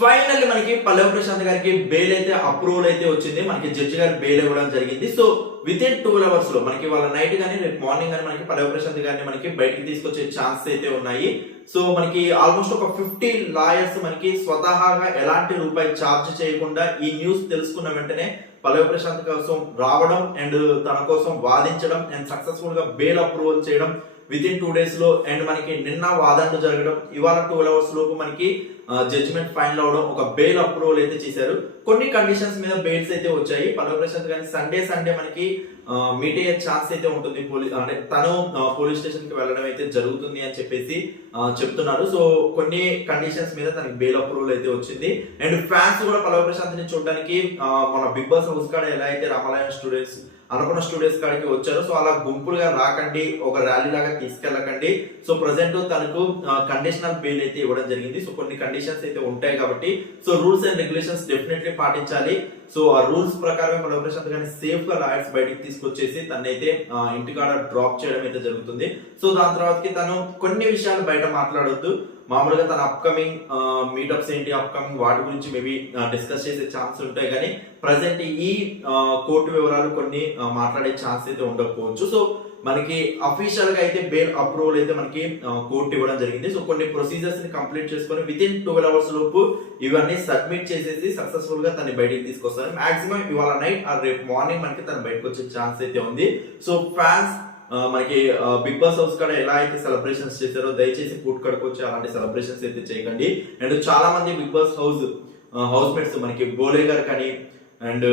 Finally మనకి పల్లవి ప్రశాంత్ గారికి bail అయితే అప్రూవల్ అయితే వచ్చింది. మనకి జడ్జి గారు బెయిల్ ఇవ్వడం జరిగింది. సో విత్ ఇన్ టూ అవర్స్లో మనకి వాళ్ళ నైట్ గానీ రేపు మార్నింగ్ గానీ మనకి పల్లవి ప్రశాంత్ గారిని మనకి బయటికి తీసుకొచ్చే ఛాన్స్ అయితే ఉన్నాయి. సో మనకి ఆల్మోస్ట్ ఒక ఫిఫ్టీ లాయర్స్ మనకి స్వతహాగా ఎలాంటి రూపాయి ఛార్జ్ చేయకుండా ఈ న్యూస్ తెలుసుకున్న వెంటనే పల్లవి ప్రశాంత్ కోసం రావడం అండ్ తన కోసం వాదించడం అండ్ సక్సెస్ఫుల్గా బెయిల్ అప్రూవల్ చేయడం విత్ ఇన్ టూ డేస్లో అండ్ మనకి నిన్న వాదనలు జరగడం ఇవాళ టూ అవర్స్ లోపు మనకి జడ్జిమెంట్ ఫైనల్ అవడం ఒక బెయిల్ అప్రూవల్ అయితే చేశారు. కొన్ని కండిషన్స్ మీద బెయిల్స్ అయితే వచ్చాయి. పల్లవి ప్రశాంత్ కానీ సండే సండే మనకి మీట్ అయ్యే ఛాన్స్ అయితే ఉంటుంది. పోలీస్ అంటే తను పోలీస్ స్టేషన్కి వెళ్ళడం అయితే జరుగుతుంది అని చెప్పేసి చెప్తున్నారు. సో కొన్ని కండిషన్స్ మీద తనకి బెయిల్ అప్రూవల్ అయితే వచ్చింది. అండ్ ఫ్యాన్స్ కూడా పల్లవి ప్రశాంత్ని చూడడానికి మన బిగ్ బాస్ హౌస్ కాడ ఎలా అయితే రామాలయం స్టూడెంట్స్ అనుకున్న స్టూడెంట్స్ కాడికి వచ్చారు సో అలా గుంపులుగా రాకండి. ఒక ర్యాలీ లాగా తీసుకెళ్ళకండి. సో ప్రజెంట్ తనకు కండిషనల్ బెయిల్ అయితే ఇవ్వడం జరిగింది. సో కొన్ని కండిషన్స్ అయితే ఉంటాయి కాబట్టి so rules and regulations definitely పాటించాలి. సో ఆ రూల్స్ ప్రకారమే పల్లవి ప్రశాంత్ గారిని సేఫ్గా లాయర్స్ బయటికి తీసుకొచ్చేసి తనైతే ఆ, ఇంటికాడ డ్రాప్ చేయడం అయితే జరుగుతుంది. సో దాని తర్వాతకి తను కొన్ని విషయాలు బయట మాట్లాడొద్దు. మామూలుగా తన అప్కమింగ్ మీటప్స్ ఏంటి అప్కమింగ్ వాటి గురించి మేబీ డిస్కస్ చేసే ఛాన్స్ ఉంటాయి కానీ ప్రజెంట్ ఈ కోర్టు వివరాలు కొన్ని మాట్లాడే ఛాన్స్ అయితే ఉండకపోవచ్చు. సో మనకి అఫీషియల్గా అయితే బెయిల్ అప్రూవల్ అయితే మనకి కోర్టు ఇవ్వడం జరిగింది. సో కొన్ని ప్రొసీజర్స్ని కంప్లీట్ చేసుకొని విత్ ఇన్ ట్వెల్వ్ అవర్స్ లోపు ఇవన్నీ సబ్మిట్ చేసేసి సక్సెస్ఫుల్గా తన బయటికి తీసుకొస్తారు. మాక్సిమం ఇవాళ నైట్ ఆ రేపు మార్నింగ్ మనకి తను బయటకు వచ్చే ఛాన్స్ అయితే ఉంది. సో ఫ్యాన్స్ మనకి బిగ్ బాస్ హౌస్ కాడ ఎలా అయితే సెలబ్రేషన్స్ చేశారో దయచేసి ఫుడ్ కడకు వచ్చి అలాంటి సెలబ్రేషన్స్ అయితే చేయకండి. అండ్ చాలా మంది big boss house house mates మనకి బోలే గారు కానీ అండ్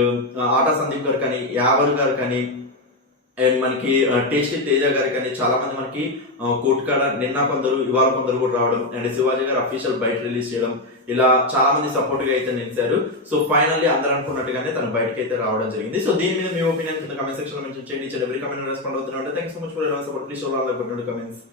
ఆటా సందీప్ గారు కానీ యావర్ గారు కానీ అండ్ మనకి టేస్టీ తేజ గారి కానీ చాలా మంది మనకి కోర్టు కాడ నిన్న కొందరు ఇవాళ కొందరు కూడా రావడం అండ్ శివాజీ గారు అఫీషియల్ బయట రిలీజ్ చేయడం ఇలా చాలా మంది సపోర్ట్గా అయితే నిలిచారు. సో ఫైనల్లీ అందరూ అనుకున్నట్టుగానే తను బయటకి అయితే రావడం జరిగింది. సో దీని మీద మీ ఒపీనియన్ కింద కమెంట్ సెక్షన్లో మెన్షన్ చేయండి. ఎవరి కమెంట్ రెస్పాండ్ అవుతున్నా thank so much for support please comments